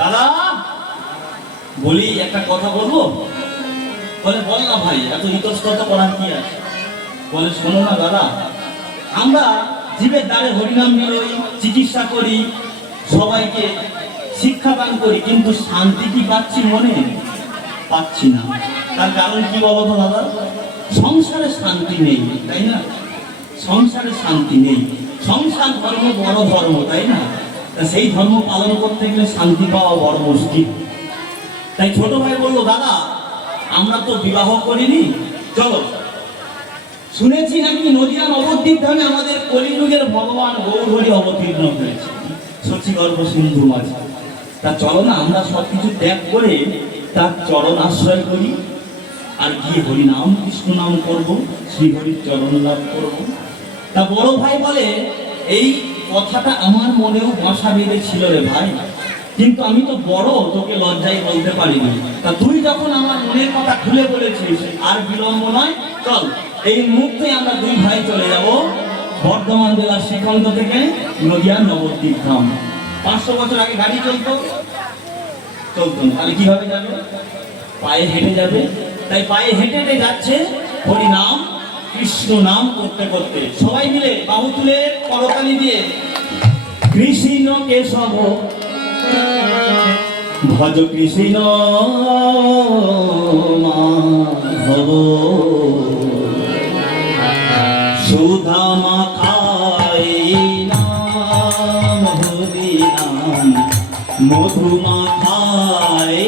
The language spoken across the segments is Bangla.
দাদা বলি একটা কথা বলবো। বলে বল না ভাই, এত ইতস্তত করার কি আছে? বলে শোনো না দাদা, আমরা জীবের দ্বারে হরিনাম বেরোই, চিকিৎসা করি, সবাইকে শিক্ষাদান করি, কিন্তু শান্তি কি পাচ্ছি মনে? পাচ্ছি না। তার কারণ কি বলো তো দাদা? সংসারে শান্তি নেই, তাই না? সংসারে শান্তি নেই। সংসার ধর্ম বড় ধর্ম, তাই না? সেই ধর্ম পালন করতে গেলে শান্তি পাওয়া বড় মুশকিল। তাই ছোট ভাই বললো, দাদা আমরা তো বিবাহ করিনি, চলো। শুনেছি নাকি নদিয়া নবদ্বীপ ধামে আমাদের কলিযুগের ভগবান গৌরহরি অবতীর্ণ হয়েছে শচীগর্ভ সিন্ধু মাঝে। তা চলো না আমরা সবকিছু ত্যাগ করে তার চরণ আশ্রয় করি, আর গিয়ে হরি নাম কৃষ্ণ নাম করবো, শ্রীহরির চরণ লাভ করবো। তা বড় ভাই বলে, এই কথাটা আমার মনেও বাসা বেঁধেছিল রে ভাই, কিন্তু আমি তো বড়, তোকে লজ্জায় বলতে পারিনি। তা তুই যখন আমার মনের কথা খুলে বলেছিস, আর বিলম্ব নয়, চল এই মুহূর্তে আমরা দুই ভাই চলে যাব বর্ধমান জেলার শ্রীকান্ত থেকে নদিয়া নবদ্বীপ ধাম। 500 বছর আগে গাড়ি চলতো না, তাহলে কিভাবে যাবে? পায়ে হেঁটে যাবে। তাই পায়ে হেঁটে হেঁটে যাচ্ছে হরি নাম কৃষ্ণ নাম করতে করতে। সবাই মিলে বাহু তুলে করতালি দিয়ে কৃষ্ণ কেশব ভজ কৃষ্ণ মাধব সুধা মাখাই নাম হরি নাম মধু মাখাই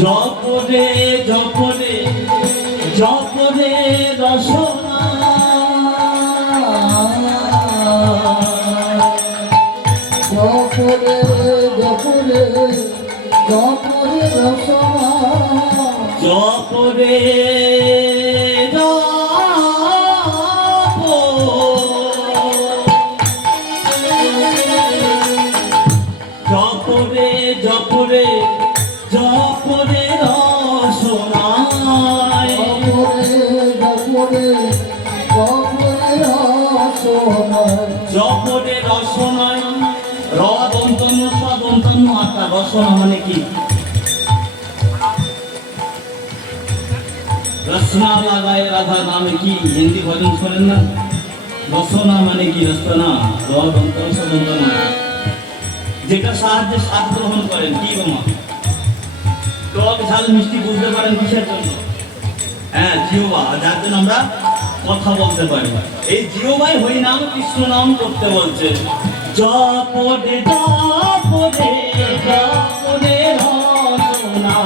জপরে জপরে জপরে রসনা জপরে জপরে জপরে রসনা জপরে জপরে জপরে জপরে রসনায় জপরে রসনায় রদন্তন্য সদন্তন্য আত্মা। রসনা মানে কি? রসনা লাগায় রাধা নামে কি হিন্দি ভজন শোনেন না? রসনা মানে কি? রসনা রদন্তন্য সদন্তন্য, যেটা সাহায্যে স্বাদ গ্রহণ করেন। কি রমা? টক ঝাল মিষ্টি বুঝতে পারেন কিসের জন্য? হ্যাঁ, জিহ্বা, যার জন্য আমরা কথা বলতে পারি। এই জিহ্বাই হরি নাম কৃষ্ণ নাম করতে বলছে। জপরে জপরে জপরে রসনা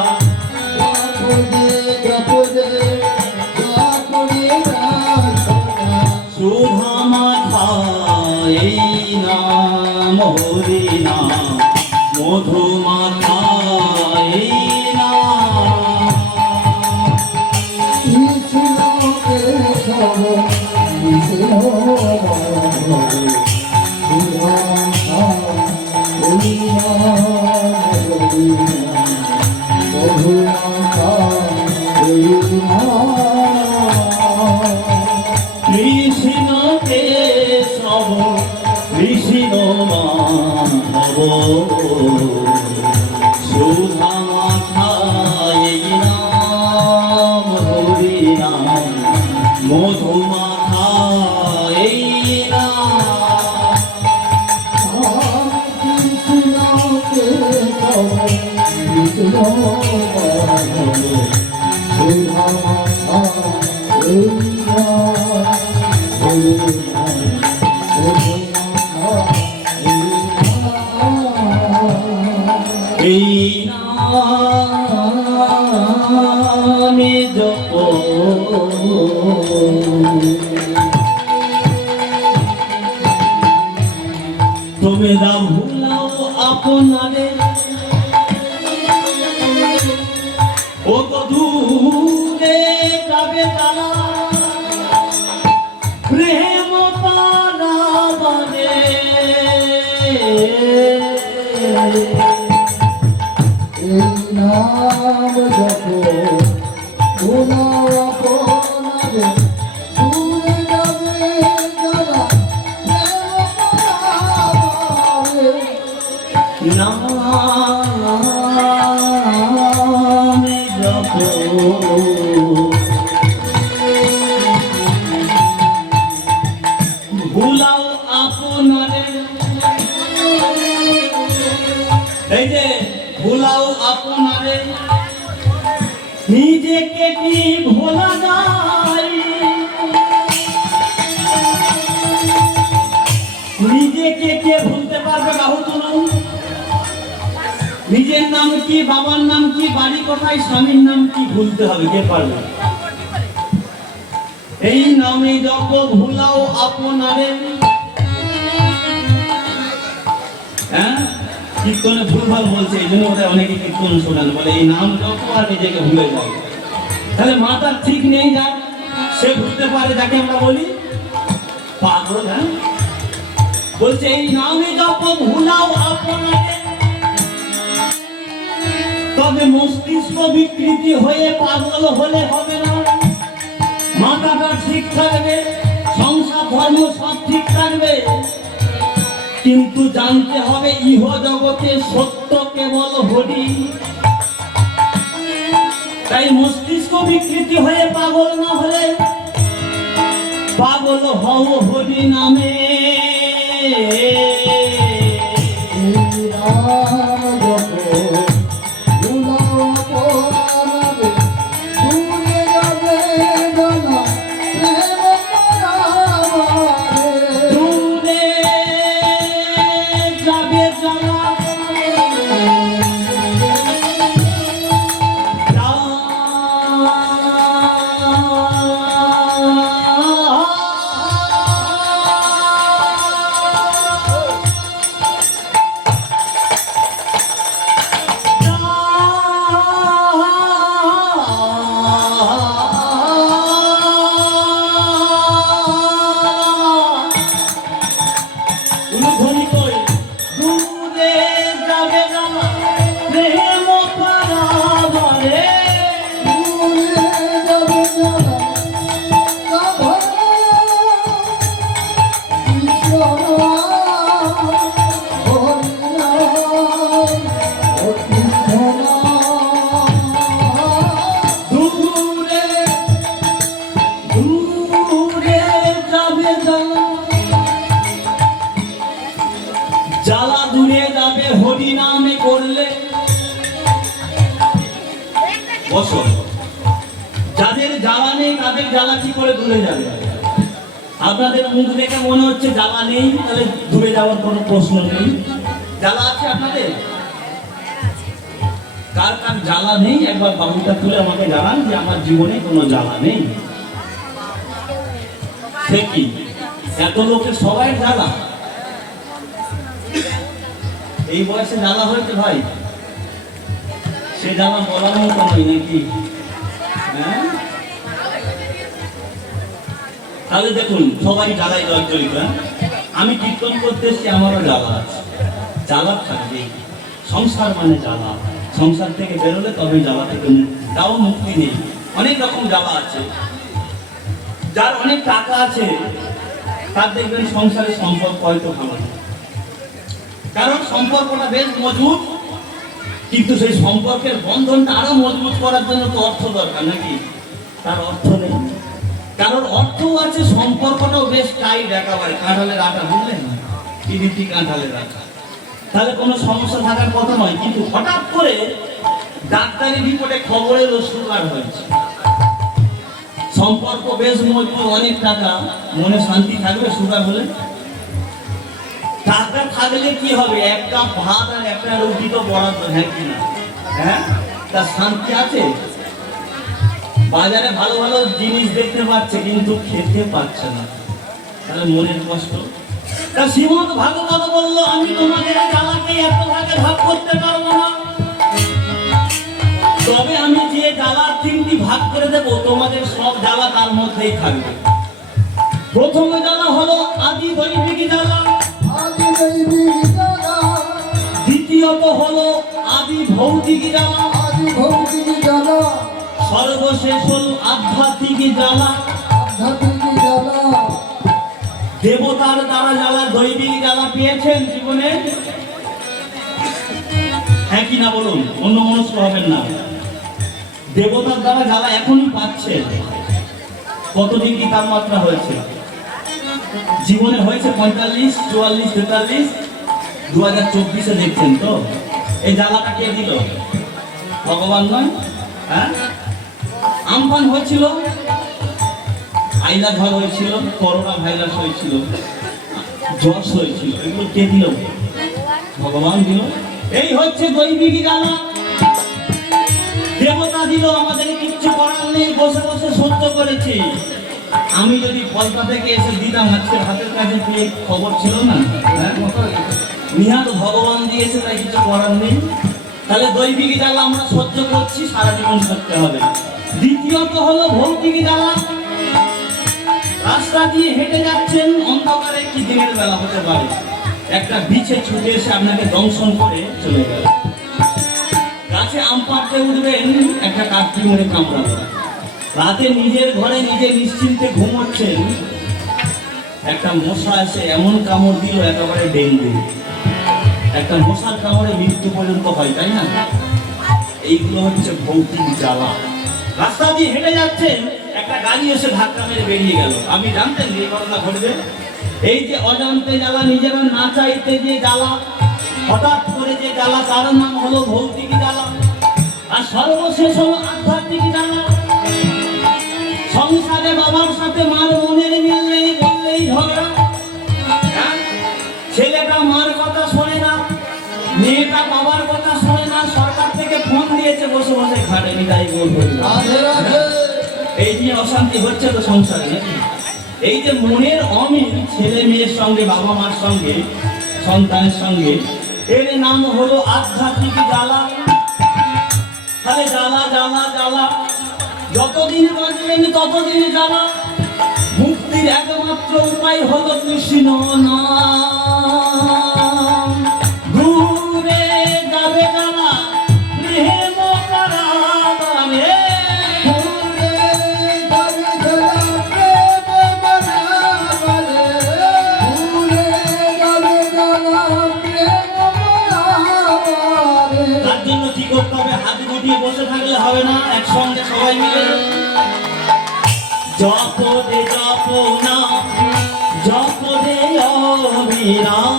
জপরে জপরে জপরে রসনা সুধা মাখাই নাম হরি নাম মধু মাখাই কৃষ্ণ কেশব কৃষ্ণ মাধব সুধা মাখাই নাম হরি নাম মধু মাখাই কৃষ্ণ কেশব কৃষ্ণ মাধব সুধা মাখাই এই নামে জপ তুমি না ভুলাও আপনারে ও তো দূরে যাবে তারা প্রেম পারাবারে নাম যত ভুলাও আপনারে দূরে যাবে যারা নামে যত ভুলাও আপনারে এই যে ভুলাও আপনারে নিজেকে কি ভোলা যায় নিজেকে কে ভুলতে পারবে বাহু তুলুন নিজের নাম কি বাবার নাম কি বাড়ি কোথায় স্বামীর নাম কি ভুলতে হবে কে পারবে এই নামে যত ভুলাও আপনারে হ্যাঁ কীর্তনে ভুলভাল বলছে এই জন্য ওটা অনেকে কীর্তন শোনান বলে এই নাম যত আর নিজেকে ভুলে যায় তাহলে মাথার ঠিক নেই যার সে ভুলতে পারে যাকে আমরা বলি পাগল হ্যাঁ বলছে এই নামে যত ভুলাও আপনারে তবে মস্তিষ্ক বিকৃতি হয়ে পাগল হলে হবে না মাথাটা ঠিক থাকবে সংসার ধর্ম সব ঠিক থাকবে কিন্তু জানতে হবে ইহ জগতে সত্য কেবল হরি তাই মস্তিষ্ক বিকৃতি হয়ে পাগল না হলে পাগল হও হরি নামে জ্বালা দূরে যাবে হরি নামে করলে বসো যাদের জ্বালা নেই তাদের জ্বালা কি করে দূরে যাবে আপনাদের মুখ দেখে মনে হচ্ছে জ্বালা নেই তাহলে দূরে যাওয়ার কোনো প্রশ্ন নেই জ্বালা আছে আপনাদের কার কার জ্বালা নেই একবার বাবুটা তুলে আমাকে জানান যে আমার জীবনে কোনো জ্বালা নেই সে কি এত লোকের সবাই জ্বালা এই বয়সে জ্বালা হয়েছে ভাই সে জ্বালা বলার মতো নয় নাকি হ্যাঁ তাহলে দেখুন সবাই জ্বালাই জয়জলিত আমি কীর্তন করতে এসেছি আমারও জ্বালা আছে জ্বালা থাকবে সংসার মানে জ্বালা সংসার থেকে বেরোলে তবে জ্বালা থেকে তাও মুক্তি নেই অনেক রকম জ্বালা আছে যার অনেক টাকা আছে তার দেখবেন সংসারের সম্পর্ক হয়তো ভালো কারণ সম্পর্কটা বেশ মজবুত কিন্তু সেই সম্পর্কের বন্ধনটা আরো মজবুত করার জন্য তো অর্থ দরকার নাকি তার অর্থ নেই কারণ অর্থ আছে সম্পর্কটাও বেশ টাইট একেবারে কাঁঠালের আটা বুঝলেন না ইডিটি কাঁঠালের আটা তাহলে কোনো সমস্যা থাকার কথা নয় কিন্তু হঠাৎ করে ডাক্তারি রিপোর্টে খবর এলো সুগার হয়েছে সম্পর্ক বেশ মজবুত অনেক টাকা মনে শান্তি থাকবে সুগার হলে টাকা থাকলে কি হবে একটা ভাত আর একটা রুটি তো বরাদ্দ হ্যাঁ কিনা হ্যাঁ তার শান্তি আছে বাজারে ভালো ভালো জিনিস দেখতে পাচ্ছে কিন্তু খেতে পাচ্ছে না, তাহলে মনের কষ্ট। তা শ্রীমদ ভাগবত বলল, আমি তোমাদের জ্বালাকে এত ভাগে ভাগ করতে পারবো না, তবে আমি যে জ্বালা 3টি ভাগ করে দেব, তোমাদের সব জ্বালা তার মধ্যেই থাকবে। প্রথম জ্বালা হলো আদি দৈবিক জ্বালা, আদি দৈবিক জ্বালা, দ্বিতীয়ত হলো আদি ভৌতিক জ্বালা, আদি ভৌতিক জ্বালা, সর্বশেষ হল আধ্যাত্মিক জ্বালা। আধ্যাত্মিক জ্বালা। দেবতার দ্বারা জ্বালা, দৈবিক জ্বালা পেয়েছেন জীবনে? হ্যাঁ কি না বলুন, অন্য মনস্ক হবেন না। দেবতার দ্বারা জ্বালা এখনই পাচ্ছেন। কত ডিগ্রি তাপমাত্রা হয়েছে জীবনে? হয়েছে 45, 44, 43। 2024-এ দেখছেন তো এই জ্বালাটা কে দিল? ভগবান নয়? হ্যাঁ, আমফান হয়েছিল, আইলা ঝড় হয়েছিল, করোনা ভাইরাস হয়েছিল, জস হয়েছিল, এগুলো কে দিল? ভগবান দিল। এই হচ্ছে দৈবিক জ্বালা। দেবতা দিল, আমাদের কিচ্ছু করার নেই, বসে বসে সহ্য করেছি। আমি যদি কলকাতা থেকে এসে দিতাম, আজকে হাতের কাছে পেয়ে খবর ছিল না। হ্যাঁ, নিহাত ভগবান দিয়েছে, তাই কিছু করার নেই। তাহলে দৈবিক জ্বালা আমরা সহ্য করছি, সারা জীবন সহ্য হবে। দ্বিতীয়ত হলো ভৌতিক জ্বালা। রাস্তা দিয়ে হেঁটে যাচ্ছেন, অন্ধকারে, কি দিনের বেলা হতে পারে, একটা বিছে ছুটে এসে আপনাকে দংশন করে চলে গেল। গাছে আম পাড়তে উঠবেন, একটা কাকড়ি মেরে কামড়ালো। রাতে নিজের ঘরে নিজে নিশ্চিন্তে ঘুমোচ্ছেন, একটা মশা এসে এমন কামড় দিল, একেবারে ডেঙ্গু। একটা মশার কামড়ে মৃত্যু পর্যন্ত হয়, তাই না? এইগুলো হচ্ছে ভৌতিক জ্বালা। রাস্তা দিয়ে হেঁটে যাচ্ছেন, একটা গাড়ি এসে ধাক্কা মেরে বেরিয়ে গেল। আপনি জানতেন এই ঘটনা ঘটবে? এই যে অজান্তে জ্বালা, নিজেরা না চাইতে যে জ্বালা, হঠাৎ করে যে জ্বালা, তার নাম হলো ভৌতিক জ্বালা। আর সর্বশেষ হলো আধ্যাত্মিক জ্বালা। সংসারে বাবার সাথে মার মনের মিল নেই, বললেই ঝগড়া। হ্যাঁ? ছেলেটা মার কথা শোনে না, মেয়েটা বাবার কথা শোনে না, সরকার থেকে ফোন দিয়েছে, বসে বসে ঘাটে মিটাই গোল হয়ে গেল। রাধে রাধে। এই নিয়ে অশান্তি হচ্ছে তো সংসারে নাকি? এই যে মনের অমিল, ছেলে মেয়ের সঙ্গে, বাবা মার সঙ্গে, সন্তানের সঙ্গে, এর নাম হলো আধ্যাত্মিক জ্বালা। তাহলে জ্বালা জ্বালা জ্বালা, যতদিন বাঁচবেন ততদিন জ্বালা। মুক্তির একমাত্র উপায় হলো কৃষ্ণ নাম। দূরে যাবে জ্বালা, প্রেম কারাগারে। তার জন্য কি করতে হবে? হাত গুটিয়ে বসে থাকলে হবে না, একসঙ্গে সবাই মিলে জপ রে জপ না, জপ রে অবিরাম।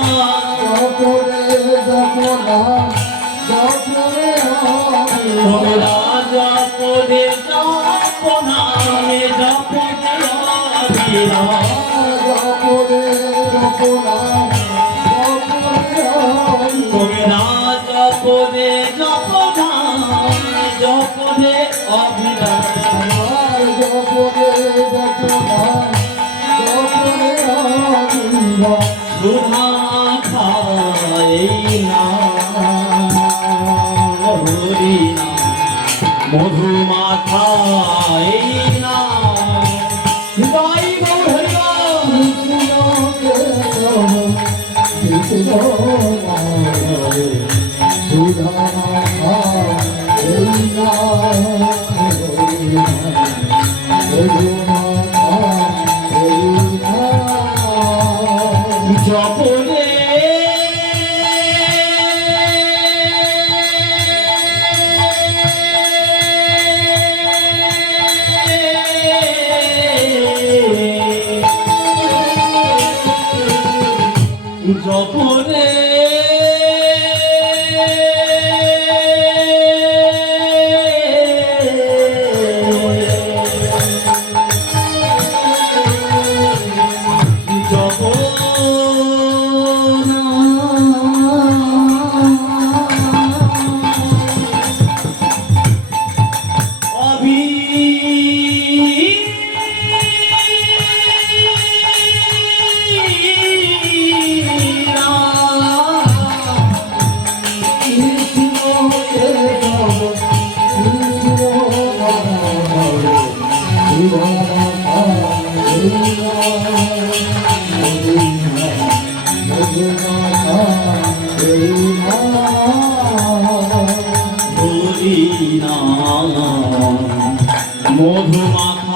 তোমরা জপ রে জপ না, জপ রে অবিরাম। তোমরা জপ রে জপ না, জপ রে অবিরাম। সুধা খাই না, হরি না, মধু মাখাই না। গাই গৌর হরি বল। জপরে জপরে মধু মাখা